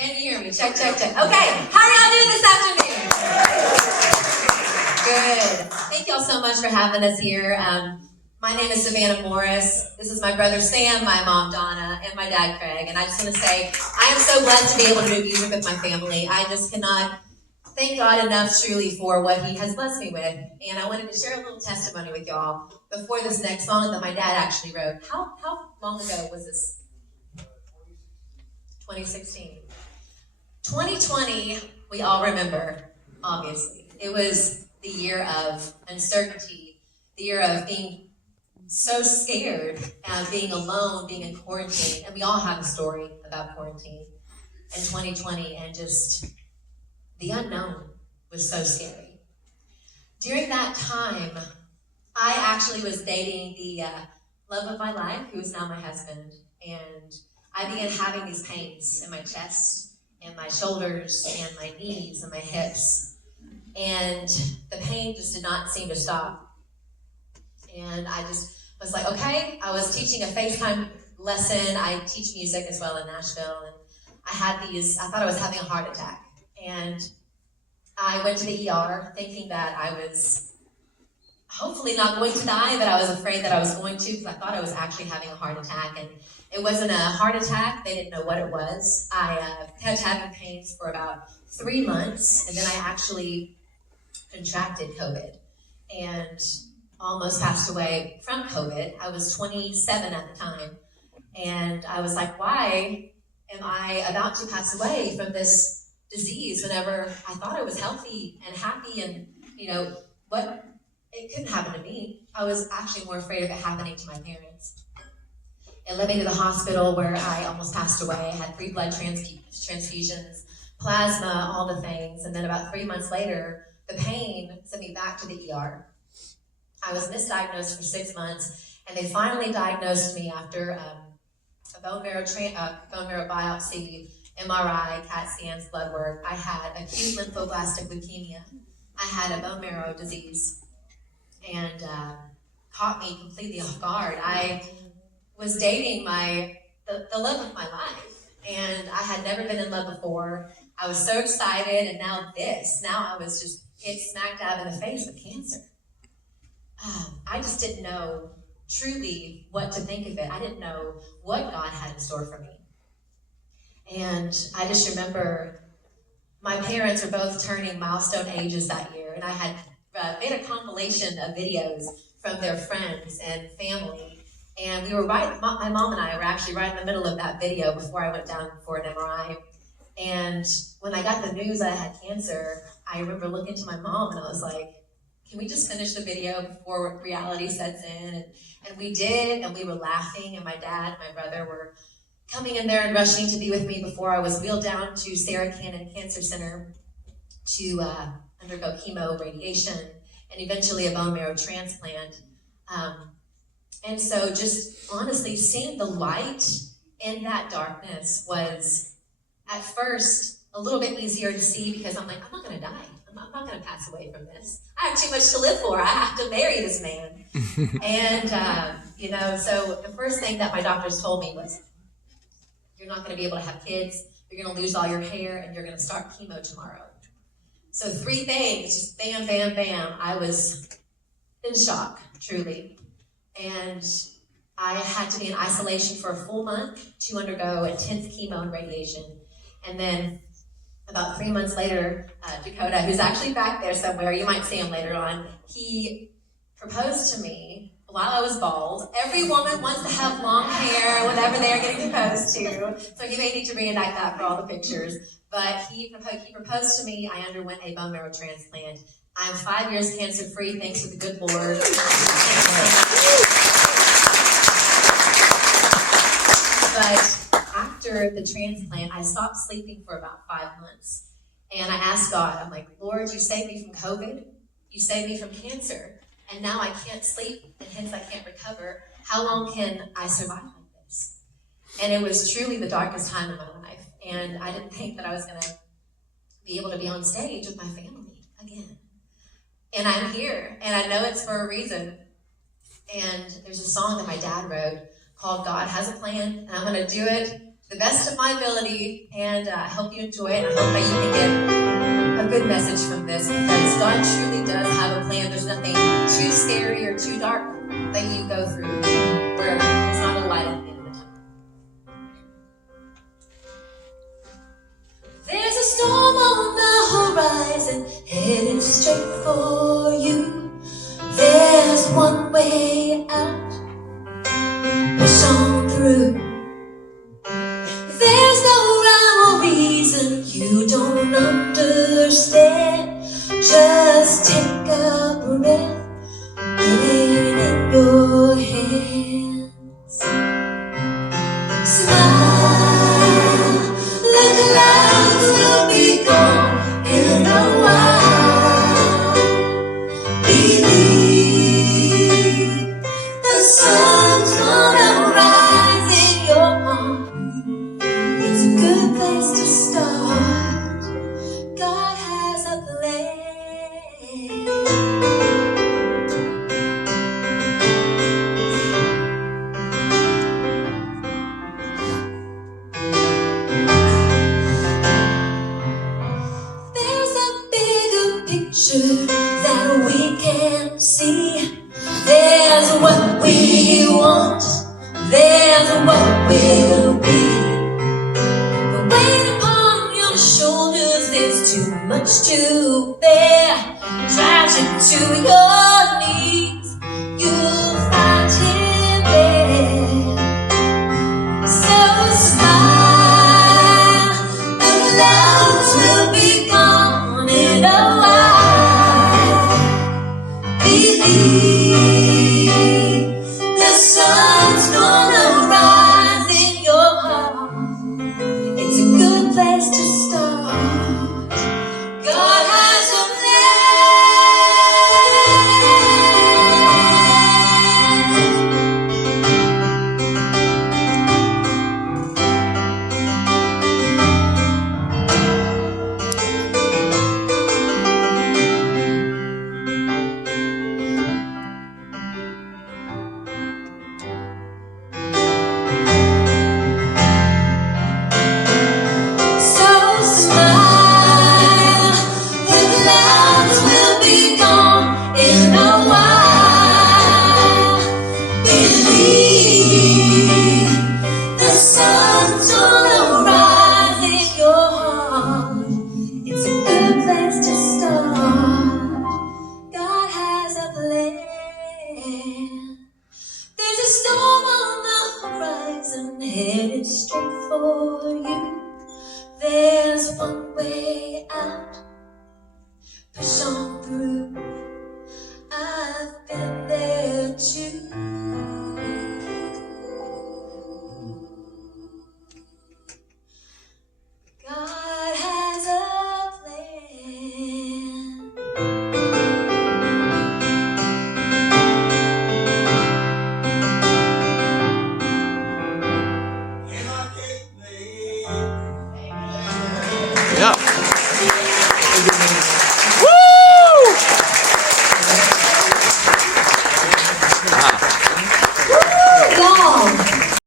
Can you hear me? Check, check, check. Okay, how are y'all doing this afternoon? Good. Thank y'all so much for having us here. My name is Savannah Morris. This is my brother Sam, my mom Donna, and my dad Craig. And I just want to say, I am so blessed to be able to do music with my family. I just cannot thank God enough truly for what He has blessed me with. And I wanted to share a little testimony with y'all before this next song that my dad actually wrote. How long ago was this? 2016. 2020, we all remember, obviously. It was the year of uncertainty, the year of being so scared, being alone, being in quarantine. And we all have a story about quarantine in 2020, and just the unknown was so scary. During that time, I actually was dating the love of my life, who is now my husband, and I began having these pains in my chest, and my shoulders, and my knees, and my hips, and the pain just did not seem to stop. And I just was like, okay, I was teaching a FaceTime lesson. I teach music as well in Nashville, and I thought I was having a heart attack. And I went to the ER thinking that I was hopefully not going to die, but I was afraid that I was going to, because I thought I was actually having a heart attack. And it wasn't a heart attack. They didn't know what it was. I kept having pains for about 3 months, and then I actually contracted COVID and almost passed away from COVID. I was 27 at the time, and I was like, why am I about to pass away from this disease whenever I thought I was healthy and happy, and what? It couldn't happen to me. I was actually more afraid of it happening to my parents. It led me to the hospital where I almost passed away. I had 3 blood transfusions, plasma, all the things, and then about 3 months later, the pain sent me back to the ER. I was misdiagnosed for 6 months, and they finally diagnosed me after a bone marrow biopsy, MRI, CAT scans, blood work. I had acute lymphoblastic leukemia. I had a bone marrow disease, and caught me completely off guard. I was dating the love of my life, and I had never been in love before. I was so excited, and now I was just hit smack dab in the face with cancer. I just didn't know truly what to think of it. I didn't know what God had in store for me. And I just remember my parents were both turning milestone ages that year, and I had made a compilation of videos from their friends and family. And we were my mom and I were actually right in the middle of that video before I went down for an MRI. And when I got the news I had cancer, I remember looking to my mom and I was like, can we just finish the video before reality sets in? And we did, and we were laughing, and my dad and my brother were coming in there and rushing to be with me before I was wheeled down to Sarah Cannon Cancer Center to undergo chemo, radiation, and eventually a bone marrow transplant. And so just honestly seeing the light in that darkness was at first a little bit easier to see, because I'm like, I'm not going to die. I'm not going to pass away from this. I have too much to live for. I have to marry this man. And, so the first thing that my doctors told me was, you're not going to be able to have kids. You're going to lose all your hair, and you're going to start chemo tomorrow. So 3 things, just bam, bam, bam. I was in shock, truly. And I had to be in isolation for a full month to undergo intense chemo and radiation. And then about 3 months later, Dakota, who's actually back there somewhere, you might see him later on, he proposed to me while I was bald. Every woman wants to have long hair whenever they are getting proposed to, so you may need to reenact that for all the pictures. But he proposed to me. I underwent a bone marrow transplant. I'm 5 years cancer-free, thanks to the good Lord. But after the transplant, I stopped sleeping for about 5 months. And I asked God, I'm like, Lord, you saved me from COVID. You saved me from cancer. And now I can't sleep, and hence I can't recover. How long can I survive like this? And it was truly the darkest time in my life. And I didn't think that I was going to be able to be on stage with my family again. And I'm here, and I know it's for a reason. And there's a song that my dad wrote called God Has a Plan, and I'm going to do it the best of my ability, and I hope you enjoy it. I hope that you can get a good message from this, because God truly does have a plan. There's nothing too scary or too dark that you go through where there's not a light at the end of the tunnel. There's a storm on the horizon headed straight for you. There's one way out, push on through. There's no rhyme or reason you don't understand. Just take a breath, it ain't in your hands. Smile, the clouds will be gone in a while. Believe the sun's gonna rise in your heart. It's a good place to start. God has a plan. There's a bigger picture that we can't see. There's what we want, there's what we'll be. The weight upon your shoulders is too much to bear. Tragic to your